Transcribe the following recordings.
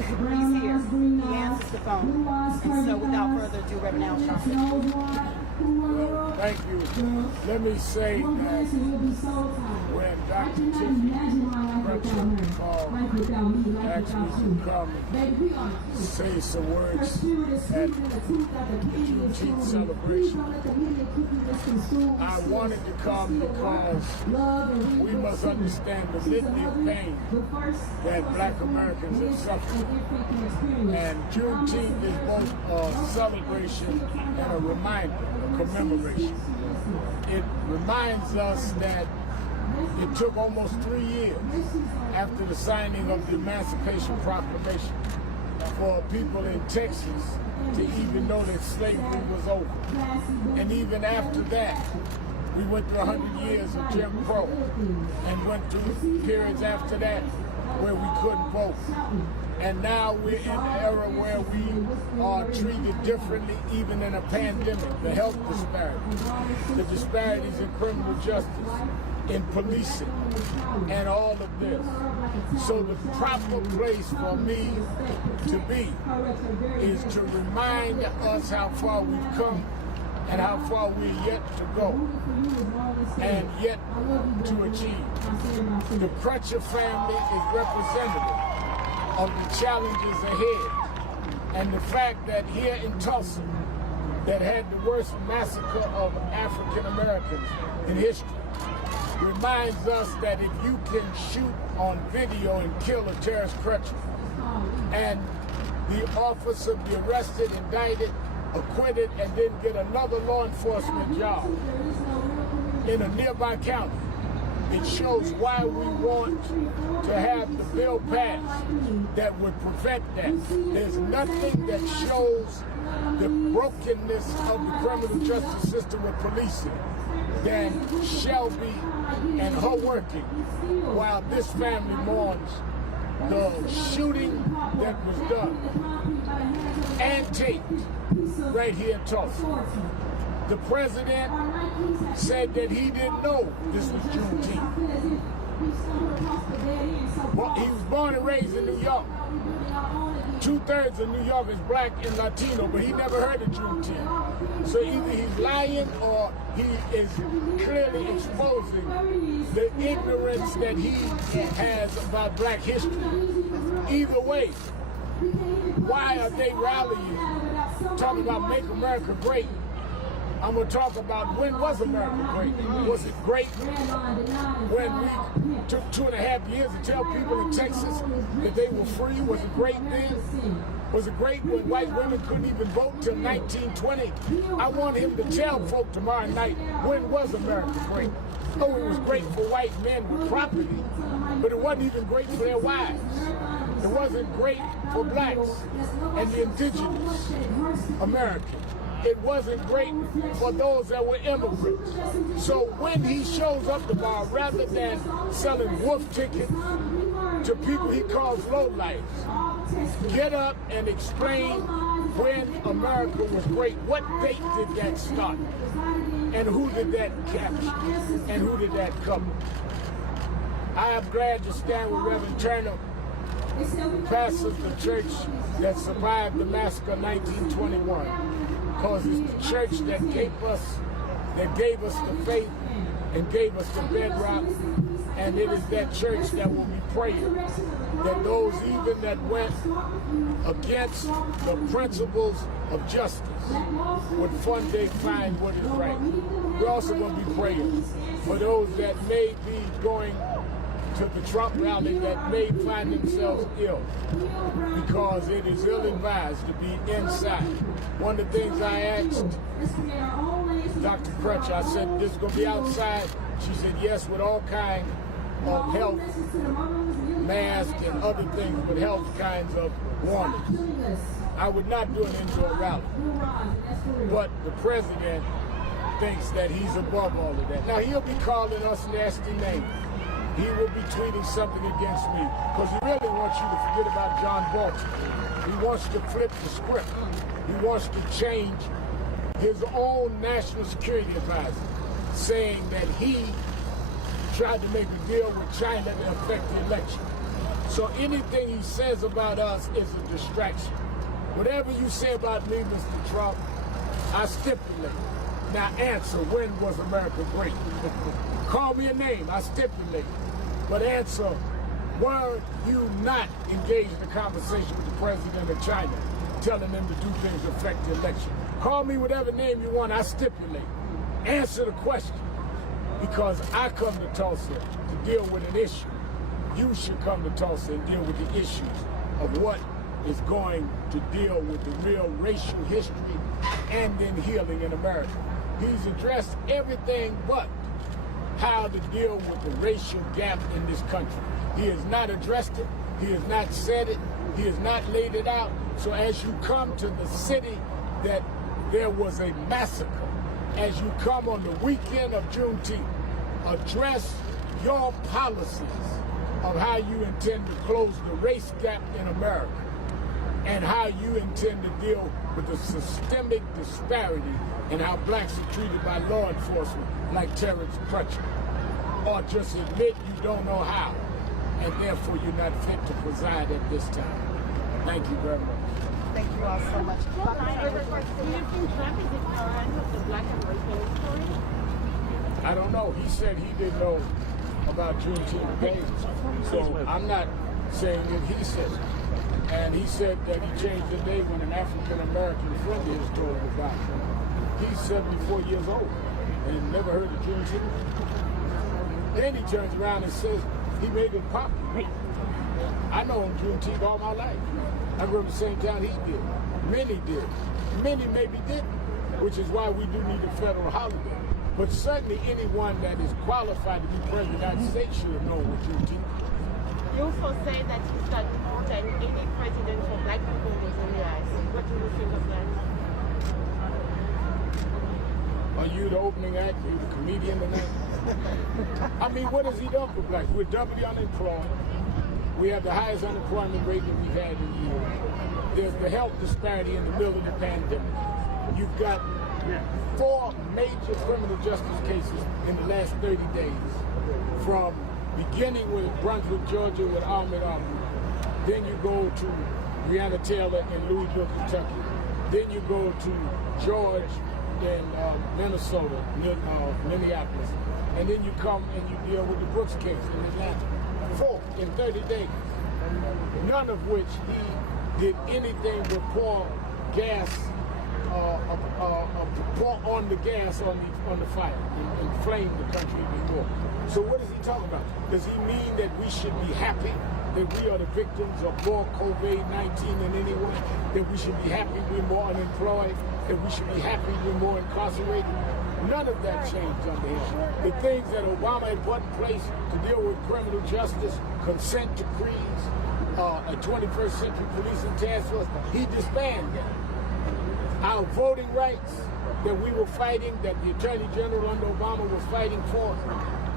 He's here. He answers the phone. And so without further ado, Reverend Al Sharpton. Well, thank you. Let me say that when Dr. Tiffany Crutcher called, asked me to come and say some words at the Juneteenth celebration, I wanted to come because we must understand the litany of pain that Black Americans have suffered. And Juneteenth is both a celebration and a reminder, a commemoration. It reminds us that it took almost 3 years after the signing of the Emancipation Proclamation for people in Texas to even know that slavery was over. And even after that, we went through 100 years of Jim Crow and went through periods after that where we couldn't vote. And now we're in an era where we are treated differently, even in a pandemic. The health disparities, the disparities in criminal justice, in policing, and all of this. So the proper place for me to be is to remind us how far we've come and how far we're yet to go and yet to achieve. The Crutcher family is representative of the challenges ahead, and the fact that here in Tulsa, that had the worst massacre of African Americans in history, reminds us that if you can shoot on video and kill a Terence Crutcher, and the officer be arrested, indicted, acquitted, and then get another law enforcement job in a nearby county, it shows why we want to have the bill passed that would prevent that. There's nothing that shows the brokenness of the criminal justice system with policing than Shelby and her working while this family mourns the shooting that was done and taped right here in Tulsa. The president said that he didn't know this was Juneteenth. Well, he was born and raised in New York. 2/3 of New York is Black and Latino, but he never heard of Juneteenth. So either he's lying or he is clearly exposing the ignorance that he has about Black history. Either way, why are they rallying, talking about Make America Great? I'm going to talk about when was America great? Was it great when we took 2.5 years to tell people in Texas that they were free? Was it great then? Was it great when white women couldn't even vote till 1920? I want him to tell folk tomorrow night, when was America great? Oh, it was great for white men with property, but it wasn't even great for their wives. It wasn't great for blacks and the indigenous Americans. It wasn't great for those that were immigrants. So when he shows up tomorrow, rather than selling wolf tickets to people he calls lowlifes, get up and explain when America was great. What date did that start? And who did that capture? And who did that cover? I am glad to stand with Reverend Turner, who pastors the church that survived the massacre of 1921. Because it's the church that gave us the faith and gave us the bedrock, and it is that church that will be praying that those even that went against the principles of justice would one day find what is right. We're also going to be praying for those that may be going to the Trump rally that may find themselves ill, because it is ill-advised to be inside. One of the things I asked Dr. Crutcher, I said, this is going to be outside? She said, yes, with all kinds of health, masks and other things, but health kinds of warnings. I would not do an indoor rally. But the president thinks that he's above all of that. Now, he'll be calling us nasty names. He will be tweeting something against me because he really wants you to forget about John Bolton. He wants to flip the script. He wants to change his own national security advisor, saying that he tried to make a deal with China to affect the election. So anything he says about us is a distraction. Whatever you say about me, Mr. Trump, I stipulate. Now answer, when was America great? Call me a name, I stipulate. But answer, were you not engaged in a conversation with the president of China, telling them to do things to affect the election? Call me whatever name you want, I stipulate. Answer the question. Because I come to Tulsa to deal with an issue. You should come to Tulsa and deal with the issues of what is going to deal with the real racial history and then healing in America. He's addressed everything but how to deal with the racial gap in this country. He has not addressed it. He has not said it. He has not laid it out. So as you come to the city that there was a massacre, as you come on the weekend of Juneteenth, address your policies of how you intend to close the race gap in America and how you intend to deal with the systemic disparity in how blacks are treated by law enforcement like Terence Crutcher. Or just admit you don't know how and therefore you're not fit to preside at this time. Thank you very much. Thank you all so much. Do you think Trump is ignorant of the black American story? I don't know. He said he didn't know about Juneteenth Day. So I'm not saying that he said it. And he said that he changed the day when an African-American friend of his told him about it. He's 74 years old and never heard of Juneteenth. Then he turns around and says he made it popular. I know him Juneteenth all my life. I grew up in the same town he did. Many did. Many maybe didn't, which is why we do need a federal holiday. But certainly anyone that is qualified to be president of the United States should have known what Juneteenth. You also say that he's done more than any president for black people in the U.S. What do you think of that? Are you the opening act? Are you the comedian tonight? I mean, what has he done for blacks? We're doubly unemployed. We have the highest unemployment rate that we've had in years. There's the health disparity in the middle of the pandemic. You've got 4 major criminal justice cases in the last 30 days. From beginning with Brunswick, Georgia with Ahmed Aubrey. Then you go to Breonna Taylor in Louisville, Kentucky. Then you go to George in Minnesota, Minneapolis. And then you come and you deal with the Brooks case in Atlanta. 4 in 30 days. None of which he did anything but pour gas, pour on the gas on the fire and inflame the country even more. So what is he talking about? Does he mean that we should be happy that we are the victims of more COVID-19 than anyone? That we should be happy we're more unemployed? That we should be happy we're more incarcerated? None of that changed under him. The things that Obama had put in place to deal with criminal justice, consent decrees, a 21st century policing task force, he disbanded. Our voting rights that we were fighting, that the Attorney General under Obama was fighting for,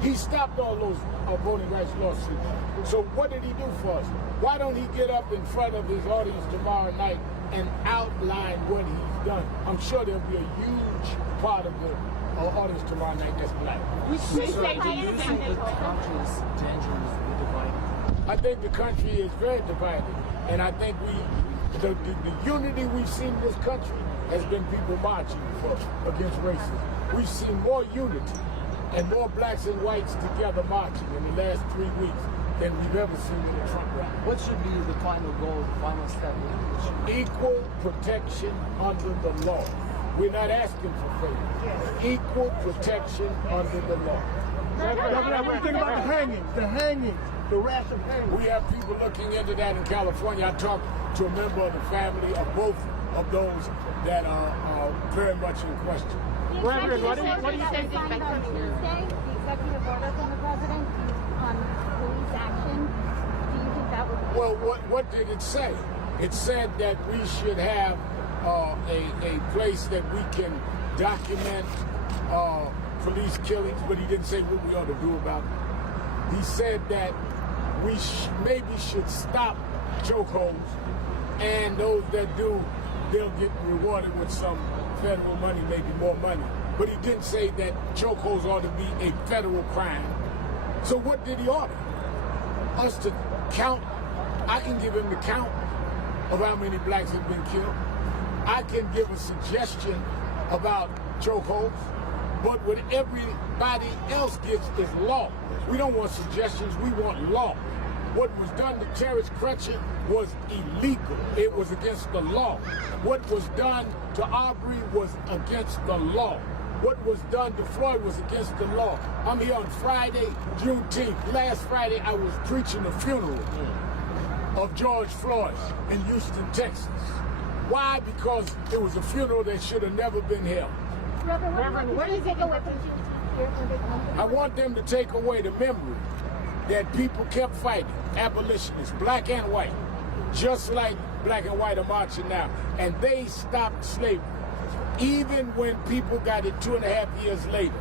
he stopped all those voting rights lawsuits. So what did he do for us? Why don't he get up in front of his audience tomorrow night and outline what he's done? I'm sure there'll be a huge part of the audience tomorrow night that's black. Which say do you think the country is dangerously divided? I think the country is very divided. And I think the unity we've seen in this country has been people marching against racism. We've seen more unity and more blacks and whites together marching in the last 3 weeks than we've ever seen in a Trump rally. What should be the final goal, the final step? Equal protection under the law. We're not asking for favors. Equal protection under the law. What do you think about the hangings, the rash of hangings? We have people looking into that in California. I talked to a member of the family of both of those that are very much in question. Reverend, what do you think? The executive order from the president on police action, do you think that would be... Well, what did it say? It said that we should have a place that we can document police killings, but he didn't say what we ought to do about it. He said that we maybe should stop chokeholds, and those that do, they'll get rewarded with some federal money, maybe more money. But he didn't say that chokeholds ought to be a federal crime. So what did he order? Us to count I can give him the count of how many blacks have been killed. I can give a suggestion about chokeholds. But what everybody else gets is law. We don't want suggestions, we want law. What was done to Terence Crutcher was illegal. It was against the law. What was done to Aubrey was against the law. What was done to Floyd was against the law. I'm here on Friday, Juneteenth. Last Friday, I was preaching a funeral of George Floyd in Houston, Texas. Why? Because it was a funeral that should have never been held. Reverend, what do you take away from Juneteenth? I want them to take away the memory that people kept fighting, abolitionists, black and white, just like black and white are marching now. And they stopped slavery. Even when people got it 2.5 years later.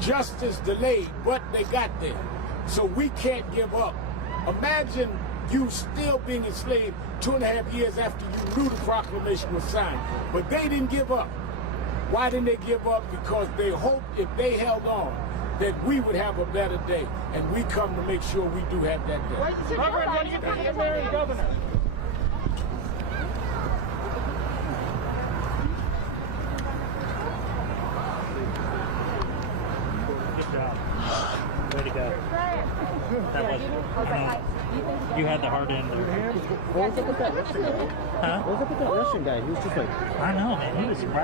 Justice delayed, but they got there. So we can't give up. Imagine you still being enslaved 2.5 years after you knew the proclamation was signed. But they didn't give up. Why didn't they give up? Because they hoped if they held on, that we would have a better day. And we come to make sure we do have that day. Reverend, what do you think of the mayor and governor? Good job. Way to go. That was, you had the hard end there. What was up with that Russian guy? Huh? What was up with that Russian guy? He was just like... I know, man. He was